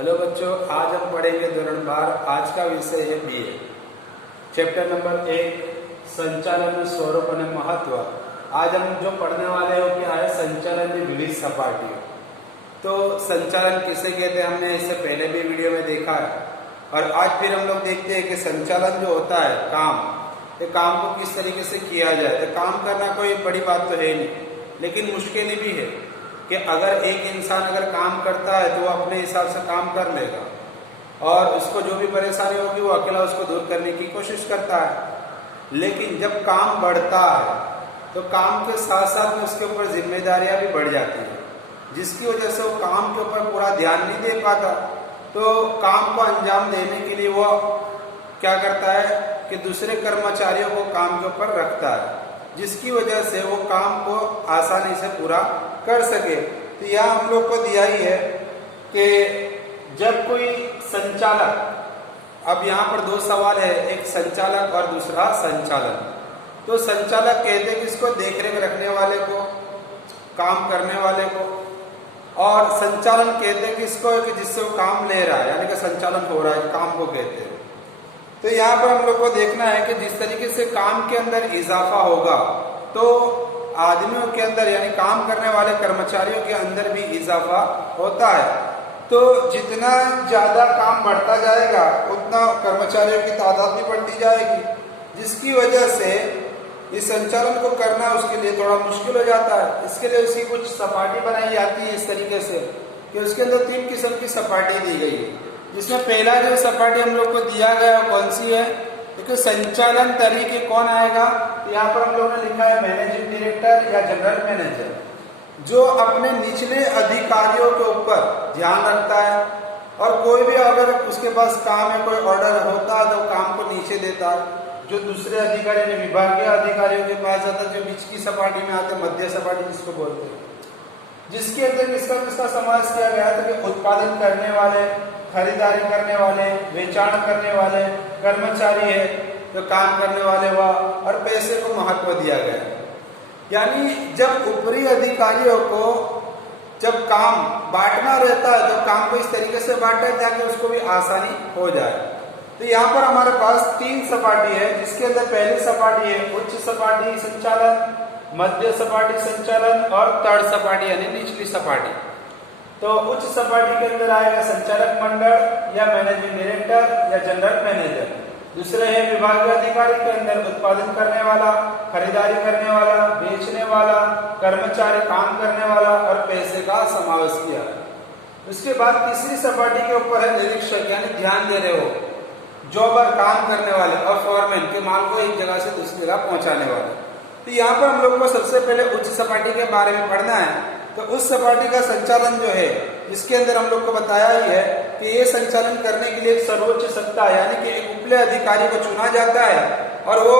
Hello बच्चों, आज हम पढ़ेंगे धोरण 12। आज का विषय है बीए, चैप्टर नंबर 1, संचालन स्वरूप और महत्व। आज हम जो पढ़ने वाले हो क्या है, संचालन की विविध सपाटियों। तो संचालन किसे कहते हैं हमने इससे पहले भी वीडियो में देखा है, और आज फिर हम लोग देखते हैं कि संचालन जो होता है काम, ये काम को किस तरीके से किया जाए। तो काम करना कोई बड़ी बात तो है नहीं, लेकिन मुश्किल भी है कि अगर एक इंसान अगर काम करता है तो वो अपने हिसाब से काम कर लेगा, और उसको जो भी परेशानी होगी वो अकेला उसको दूर करने की कोशिश करता है। लेकिन जब काम बढ़ता है तो काम के साथ साथ में उसके ऊपर जिम्मेदारियां भी बढ़ जाती है, जिसकी वजह से वो काम के ऊपर पूरा ध्यान नहीं दे पाता। तो काम को अंजाम देने के लिए वो क्या करता है कि दूसरे कर्मचारियों को काम के ऊपर रखता है, जिसकी वजह से वो काम को आसानी से पूरा कर सके। तो यहाँ हम लोग को दिया ही है कि जब कोई संचालक, अब यहाँ पर दो सवाल है, एक संचालक और दूसरा संचालन। तो संचालक कहते हैं किसको, देखरेख रखने वाले को, काम करने वाले को, और संचालन कहते हैं किसको, कि जिससे वो काम ले रहा है, यानी कि संचालन हो रहा है, काम को कहते हैं। तो यहाँ पर हम लोग को देखना है कि जिस तरीके से काम के अंदर इजाफा होगा तो आदमियों के अंदर यानी काम करने वाले कर्मचारियों के अंदर भी इजाफा होता है। तो जितना ज्यादा काम बढ़ता जाएगा उतना कर्मचारियों की तादाद भी बढ़ती जाएगी, जिसकी वजह से इस संचालन को करना उसके लिए थोड़ा मुश्किल हो जाता है। इसके लिए उसकी कुछ सपाटी बनाई जाती है इस तरीके से कि उसके अंदर 3 किस्म की सपाटी दी गई है, जिसमें पहला जो सपाटी हम लोग को दिया गया है कौन सी है, देखो संचालन तरीके कौन आएगा। तो यहाँ पर हम लोगों ने लिखा है मैनेजिंग डायरेक्टर या जनरल मैनेजर, जो अपने निचले अधिकारियों के ऊपर ध्यान रखता है, और कोई भी अगर उसके पास काम है, कोई ऑर्डर होता है तो काम को नीचे देता है। जो दूसरे अधिकारी ने विभागीय अधिकारियों के पास जाता है, जो बीच की सपाटी में आते, मध्य सपाटी जिसको बोलते हैं, जिसके अंदर किसका समावेश किया गया था कि उत्पादन करने वाले, खरीदारी करने वाले, बेचाण करने वाले कर्मचारी है, जो काम करने वाले हुआ, और पैसे को महत्व दिया गया। यानी जब ऊपरी अधिकारियों को जब काम बांटना रहता है तो काम को इस तरीके से बांटे ताकि उसको भी आसानी हो जाए। तो यहाँ पर हमारे पास 3 सपाटी है, जिसके अंदर पहली सपाटी है उच्च सपाटी संचालन, मध्य सपाटी संचालन और तर्ड सपाटी यानी निचली सपाटी। तो उच्च सपाटी के अंदर आएगा संचालक मंडल या मैनेजिंग डायरेक्टर या जनरल मैनेजर। दूसरे है विभागीय अधिकारी के अंदर उत्पादन करने वाला, खरीदारी करने वाला, बेचने वाला, कर्मचारी काम करने वाला और पैसे का समावेश किया। उसके बाद तीसरी सपाटी के ऊपर है निरीक्षक, यानी ध्यान दे रहे हो, जॉबर काम करने वाले, और फॉरमैन के माल को एक जगह से दूसरी जगह पहुंचाने वाले। तो यहाँ पर हम लोग को सबसे पहले उच्च सपाटी के बारे में पढ़ना है। तो उस सपाटी का संचालन जो है, इसके अंदर हम लोग को बताया ही है कि ये संचालन करने के लिए एक सर्वोच्च सत्ता यानी कि एक उपले अधिकारी को चुना जाता है, और वो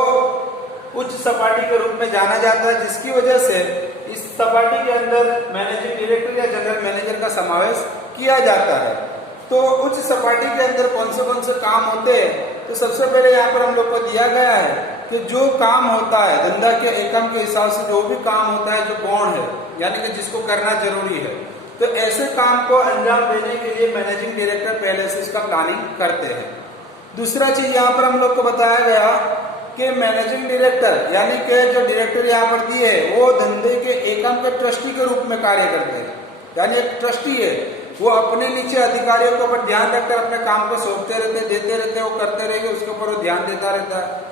उच्च सपाटी के रूप में जाना जाता है, जिसकी वजह से इस सपाटी के अंदर मैनेजिंग डायरेक्टर या जनरल मैनेजर का समावेश किया जाता है। तो उच्च सपाटी के अंदर कौन से काम होते हैं, तो सबसे पहले यहाँ पर हम लोग को दिया गया है कि जो काम होता है धंधा के एकम के हिसाब से, जो भी काम होता है जो गौण है यानी कि जिसको करना जरूरी है, तो ऐसे काम को अंजाम देने के लिए मैनेजिंग डायरेक्टर पहले से इसका प्लानिंग करते हैं। दूसरा चीज यहाँ पर हम लोग को बताया गया कि मैनेजिंग डायरेक्टर यानी कि जो डायरेक्टर यहाँ पर दिए वो धंधे के एकम के ट्रस्टी के रूप में कार्य करते हैं, यानी एक ट्रस्टी है, वो अपने नीचे अधिकारियों के ऊपर ध्यान रखकर अपने काम को सौंपते रहते, देते रहते, वो करते रहेंगे, उसके ऊपर वो ध्यान देता रहता है।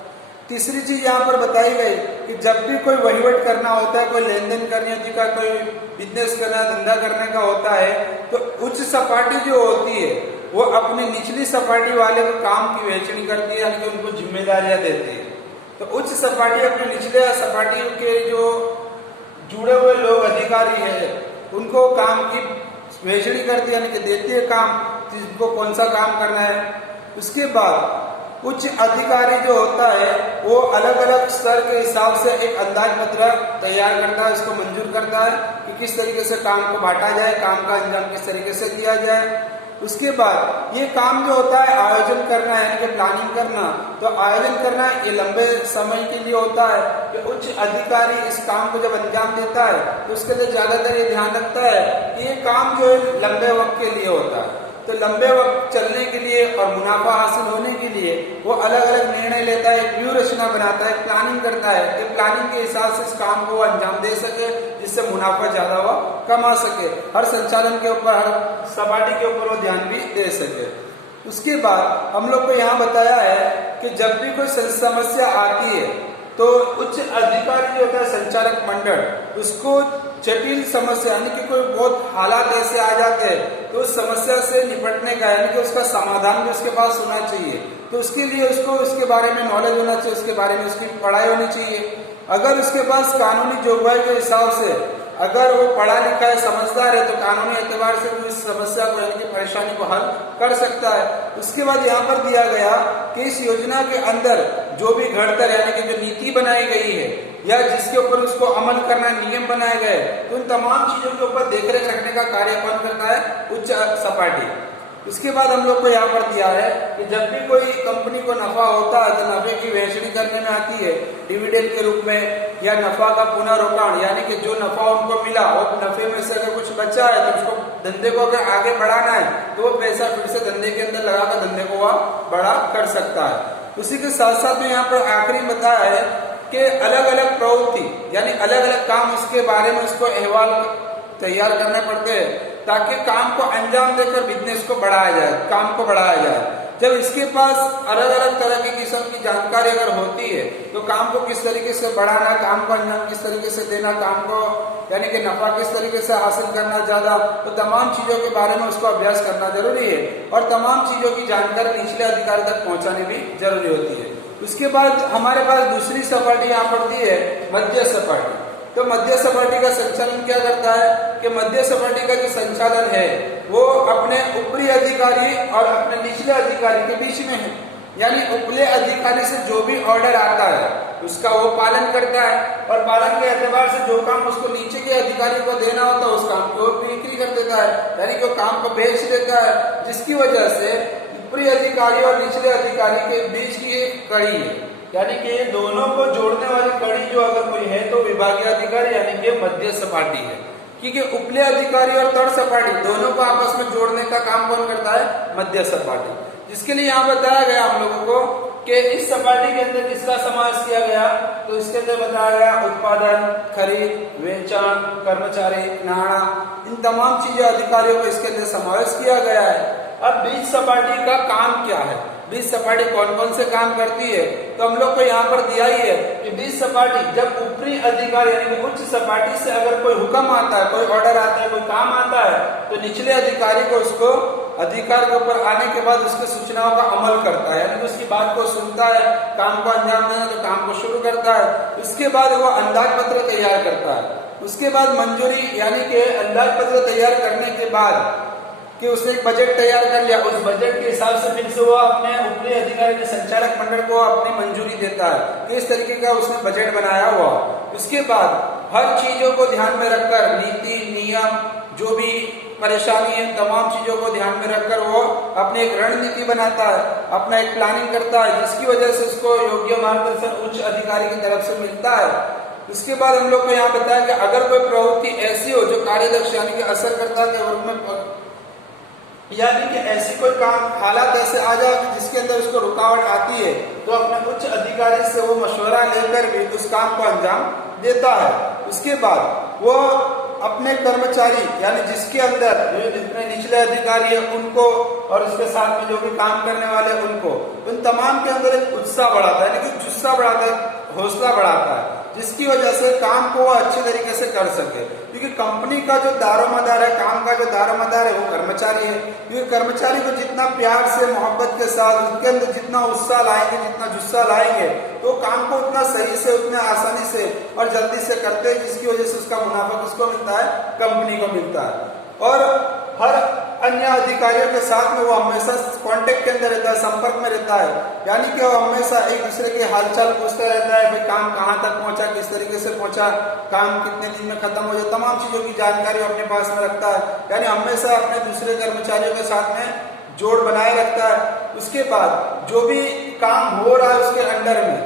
तीसरी चीज यहाँ पर बताई गई कि जब भी कोई वहीवट करना होता है, कोई लेन देन करनी होती है, कोई बिजनेस करना, धंधा करने का होता है, तो उच्च सपाटी जो होती है वो अपनी निचली सपाटी वाले को काम की वहचनी करती है, यानी कि उनको जिम्मेदारियां देती है। तो उच्च सपाटी अपने निचले सपाटी के जो जुड़े हुए लोग अधिकारी है उनको काम की वहचनी करती है, यानी कि देती है काम, जिनको कौन सा काम करना है। उसके बाद उच्च अधिकारी जो होता है वो अलग अलग स्तर के हिसाब से एक अंदाज पत्र तैयार करता है, उसको मंजूर करता है कि किस तरीके से काम को बांटा जाए, काम का अंजाम किस तरीके से किया जाए। उसके बाद ये काम जो होता है आयोजन करना है, यानी कि प्लानिंग करना। तो आयोजन करना ये लंबे समय के लिए होता है कि उच्च अधिकारी इस काम को जब अंजाम देता है तो उसके लिए ज्यादातर ये ध्यान रखता है कि ये काम जो है लंबे वक्त के लिए होता है। तो लंबे वक्त चलने के लिए और मुनाफा हासिल होने के लिए वो अलग अलग निर्णय लेता है, व्यूह रचना बनाता है, प्लानिंग करता है कि प्लानिंग के हिसाब से इस काम को अंजाम दे सके, जिससे मुनाफा ज्यादा हो कमा सके, हर संचालन के ऊपर, हर सपाटी के ऊपर वो ध्यान भी दे सके। उसके बाद हम लोग को यहाँ बताया है कि जब भी कोई समस्या आती है तो उच्च अधिकारी जो होता है संचालक मंडल, उसको जटिल समस्या यानी कि कोई बहुत हालात ऐसे आ जाते हैं तो उस समस्या से निपटने का यानी कि उसका समाधान भी उसके पास होना चाहिए। तो उसके लिए उसको उसके बारे में नॉलेज होना चाहिए, उसके बारे में उसकी पढ़ाई होनी चाहिए। अगर उसके पास कानूनी जोगवाई के हिसाब से अगर वो पढ़ा लिखा है, समझदार है, तो कानूनी एतबार से वो इस समस्या को यानी कि परेशानी को हल कर सकता है। उसके बाद यहाँ पर दिया गया कि इस योजना के अंदर जो भी घड़तर यानी कि जो नीति बनाई गई है या जिसके ऊपर उसको अमल करना नियम बनाए गए, तो उन तमाम चीजों के ऊपर देखरेख रखने का कार्य कौन करता है? उच्च सपाटी। उसके बाद हम लोग को यहाँ पर दिया है कि जब भी कोई कंपनी को नफा होता है तो नफे की वहचनी करने में आती है डिविडेंड के रूप में या नफा का पुनर्रोकाण, यानी कि जो नफा उनको मिला वो नफे में से अगर कुछ बचा है तो उसको धंधे को अगर आगे बढ़ाना है तो वो पैसा फिर से धंधे के अंदर लगाकर धंधे को वह बड़ा कर सकता है। उसी के साथ साथ में यहाँ पर आखिरी बताया है कि अलग अलग प्रवृत्ति यानी अलग अलग काम उसके बारे में उसको अहवाल तैयार करने पड़ते हैं ताकि काम को अंजाम देकर बिजनेस को बढ़ाया जाए, काम को बढ़ाया जाए। जब इसके पास अलग अलग तरह की किस्म की जानकारी अगर होती है तो काम को किस तरीके से बढ़ाना, काम को अंजाम किस तरीके से देना, काम को यानी कि नफा किस तरीके से हासिल करना ज्यादा, तो तमाम चीजों के बारे में उसको अभ्यास करना जरूरी है और तमाम चीजों की जानकारी निचले अधिकारी तक पहुंचानी भी जरूरी होती है। उसके बाद हमारे पास दूसरी सपाटी यहाँ पड़ती है मध्य सपाटी। तो मध्य सपाटी का संचालन क्या करता है कि मध्य सपाटी का जो संचालन है वो अपने ऊपरी अधिकारी और अपने निचले अधिकारी के बीच में है, यानी ऊपरी अधिकारी से जो भी ऑर्डर आता है उसका वो पालन करता है और पालन के एतबार से जो काम उसको नीचे के अधिकारी को देना होता है उस काम को बिक्री कर देता है, यानी कि वो काम को बेच देता है, जिसकी वजह से ऊपरी अधिकारी और निचले अधिकारी के बीच की एक कड़ी है, यानी कि दोनों को जोड़ने वाली कड़ी जो अगर कोई है तो विभागीय अधिकारी यानी कि मध्य सपाटी है, क्योंकि उपले अधिकारी और तट सपाटी दोनों को आपस में जोड़ने का काम कौन करता है? मध्य सपाटी। जिसके लिए यहाँ बताया गया हम लोगों को कि इस सपाटी के अंदर किसका समावेश किया गया, तो इसके अंदर बताया गया उत्पादन, खरीद, वेचाण, कर्मचारी, नाणा, इन तमाम चीजें अधिकारियों को इसके अंदर समावेश किया गया है। अब बीज सपाटी का काम क्या है, बीज सपाटी कौन कौन से काम करती है, तो हम लोग को यहाँ पर दिया ही है कि बीज सपाटी जब ऊपरी अधिकारी यानी कि उच्च सपाटी से अगर कोई हुक्म आता है, कोई ऑर्डर आता है, कोई काम आता है, तो निचले अधिकारी को उसको अधिकार के ऊपर आने के बाद उसके सूचनाओं का अमल करता है, यानी कि उसकी बात को सुनता है, काम को अंजाम देना तो काम को शुरू करता है। उसके बाद वो अंदाज पत्र तैयार करता है, उसके बाद मंजूरी यानी कि अंदाज पत्र तैयार करने के बाद कि उसने एक बजट तैयार कर लिया, उस बजट के हिसाब से फिर से वो अपने ऊपरी अधिकारी के संचालक मंडल को अपनी मंजूरी देता है कि इस तरीके का उसने बजट बनाया हुआ। उसके बाद हर चीजों को ध्यान में रखकर नीति, नियम, जो भी परेशानी है, तमाम चीजों को ध्यान में रखकर वो अपनी एक रणनीति बनाता है, अपना एक प्लानिंग करता है, जिसकी वजह से उसको योग्य मार्गदर्शन उच्च अधिकारी की तरफ से मिलता है। उसके बाद हम लोग को यहाँ बताया कि अगर कोई प्रवृत्ति ऐसी हो जो कार्यदक्ष यानी कि असर करता है वर्ग में, यानी कि ऐसी कोई काम हालात ऐसे आ जाए जिसके अंदर उसको रुकावट आती है, तो अपने उच्च अधिकारी से वो मशवरा लेकर भी उस काम को अंजाम देता है। उसके बाद वो अपने कर्मचारी यानी जिसके अंदर जितने निचले अधिकारी है उनको और उसके साथ में जो भी काम करने वाले उनको, उन तमाम के अंदर एक उत्साह बढ़ाता है, यानी कि जुस्सा बढ़ाता है, हौसला बढ़ाता है, जिसकी वजह से काम को वो अच्छे तरीके से कर सके। क्योंकि कंपनी का जो दारोमदार है, काम का जो दारोमदार है वो कर्मचारी है, क्योंकि कर्मचारी को जितना प्यार से मोहब्बत के साथ उसके अंदर जितना उत्साह लाएंगे, जितना जुस्सा लाएंगे, तो काम को उतना सही से, उतना आसानी से और जल्दी से करते हैं, जिसकी वजह से उसका मुनाफा किसको मिलता है? कंपनी को मिलता है। और हर अन्य अधिकारियों के साथ में वो हमेशा कांटेक्ट के अंदर रहता है, संपर्क में रहता है, यानी कि वो हमेशा एक दूसरे के हालचाल पूछता रहता है, भाई काम कहाँ तक पहुंचा, किस तरीके से पहुंचा, काम कितने दिन में खत्म हो जाए, तमाम चीजों की जानकारी अपने पास में रखता है, यानी हमेशा अपने दूसरे कर्मचारियों के साथ में जोड़ बनाए रखता है। उसके बाद जो भी काम हो रहा है उसके अंडर में,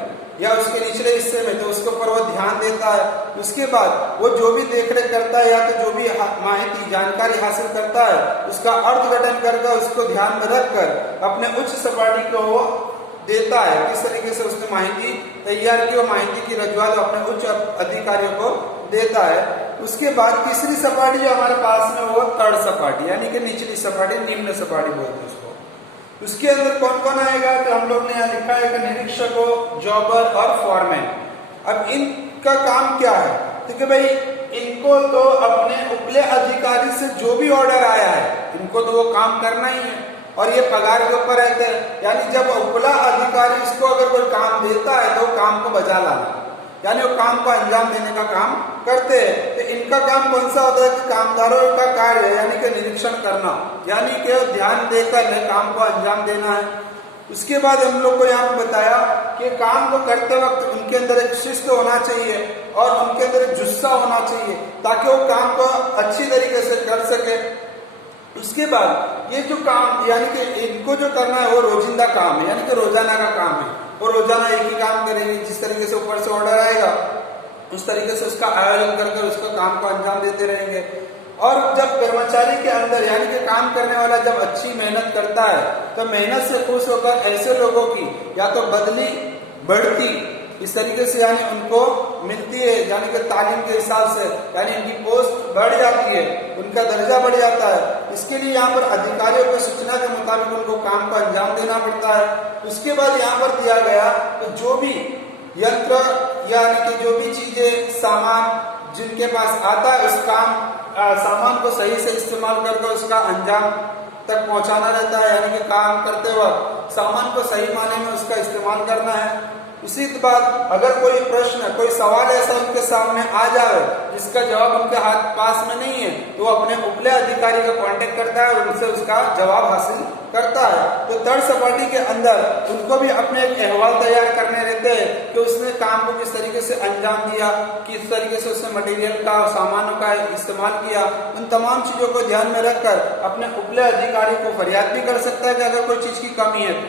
या उसके निचले हिस्से में, तो उसके ऊपर वो ध्यान देता है। उसके बाद वो जो भी देखरेख करता है या तो जो भी माहिती जानकारी हासिल करता है उसका अर्थघटन करके उसको ध्यान में रखकर अपने उच्च सपाटी को वो देता है। किस तरीके से उसने माहिती तैयार की, वो माहिती की रजूआत अपने उच्च अधिकारियों को देता है। उसके बाद तीसरी सपाटी जो हमारे पास में वो थर्ड सपाटी यानी कि निचली सपाटी, निम्न सपाटी बोलते हैं उसको। उसके अंदर कौन कौन आएगा, तो हम लोग ने यहाँ लिखा है कि निरीक्षकों, जॉबर और फॉरमैन। अब इनका काम क्या है, क्योंकि भाई इनको तो अपने उपले अधिकारी से जो भी ऑर्डर आया है इनको तो वो काम करना ही है और ये पगार के ऊपर रहते हैं। यानी जब उपला अधिकारी इसको अगर कोई काम देता है तो काम को बजा लाना, यानी वो काम को अंजाम देने का काम करते हैं। तो इनका काम कौन सा होता है कि कामदारों का कार्य है यानी कि निरीक्षण करना, यानी कि ध्यान देकर काम को अंजाम देना है। उसके बाद हम लोग को यहाँ पे बताया कि काम को करते वक्त उनके अंदर एक शिस्त होना चाहिए और उनके अंदर एक जुस्सा होना चाहिए ताकि वो काम को अच्छी तरीके से कर सके। उसके बाद ये जो काम यानी कि इनको जो करना है वो रोजिंदा काम है, यानी कि रोजाना का काम है। वो रोजाना एक ही काम करेंगे, जिस तरीके से ऊपर से ऑर्डर आएगा उस तरीके से उसका आयोजन करके उसका काम को अंजाम देते रहेंगे। और जब कर्मचारी के अंदर यानी कि काम करने वाला जब अच्छी मेहनत करता है तो मेहनत से खुश होकर ऐसे लोगों की या तो बदली, बढ़ती इस तरीके से यानी उनको मिलती है, यानी कि तालीम के हिसाब से यानी इनकी पोस्ट बढ़ जाती है, उनका दर्जा बढ़ जाता है। इसके लिए यहाँ पर अधिकारियों की सूचना के मुताबिक उनको काम को अंजाम देना पड़ता है। उसके बाद यहाँ पर दिया गया कि जो भी यंत्र यानी कि जो भी चीजें, सामान जिनके पास आता है उस सामान को सही से इस्तेमाल करके उसका अंजाम तक पहुंचाना रहता है, यानी कि काम करते वक्त सामान को सही मायने में उसका इस्तेमाल करना है। इसी बाद अगर कोई प्रश्न, कोई सवाल ऐसा उनके सामने आ जाए जिसका जवाब उनके हाथ पास में नहीं है तो वो अपने उपले अधिकारी का कांटेक्ट करता है और उनसे उसका जवाब हासिल करता है। तो थर्ड सपाटी के अंदर उनको भी अपने एक अहवाल तैयार करने रहते हैं कि उसने काम को किस तरीके से अंजाम दिया, किस तरीके से उसने मटेरियल का, सामानों का इस्तेमाल किया। उन तमाम चीजों को ध्यान में रखकर अपने उपले अधिकारी को फरियाद भी कर सकता है कि अगर कोई चीज की कमी है,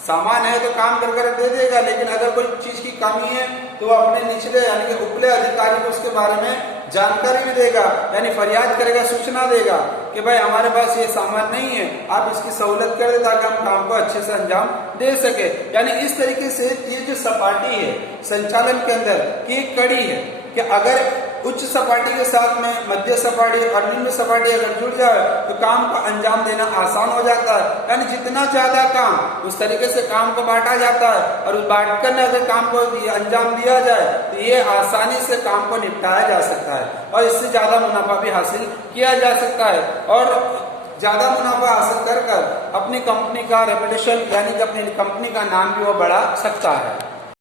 सामान है तो काम कर दे देगा, लेकिन अगर कोई चीज की कमी है तो वो अपने निचले यानी कि उपले अधिकारी को उसके बारे में जानकारी भी देगा, यानी फरियाद करेगा, सूचना देगा कि भाई हमारे पास ये सामान नहीं है, आप इसकी सहूलत कर दे ताकि हम काम को अच्छे से अंजाम दे सके। यानी इस तरीके से ये जो सपाटी है संचालन के अंदर की एक कड़ी है कि अगर उच्च सपाटी के साथ में मध्य सपाटी और निम्न सपाटी अगर जुड़ जाए तो काम को अंजाम देना आसान हो जाता है। यानी जितना ज्यादा काम उस तरीके से काम को बांटा जाता है और उस बांट कर अगर काम को अंजाम दिया जाए तो ये आसानी से काम को निपटाया जा सकता है और इससे ज्यादा मुनाफा भी हासिल किया जा सकता है और ज्यादा मुनाफा हासिल कर अपनी कंपनी का रेपुटेशन यानी कि अपनी कंपनी का नाम भी वो बढ़ा सकता है।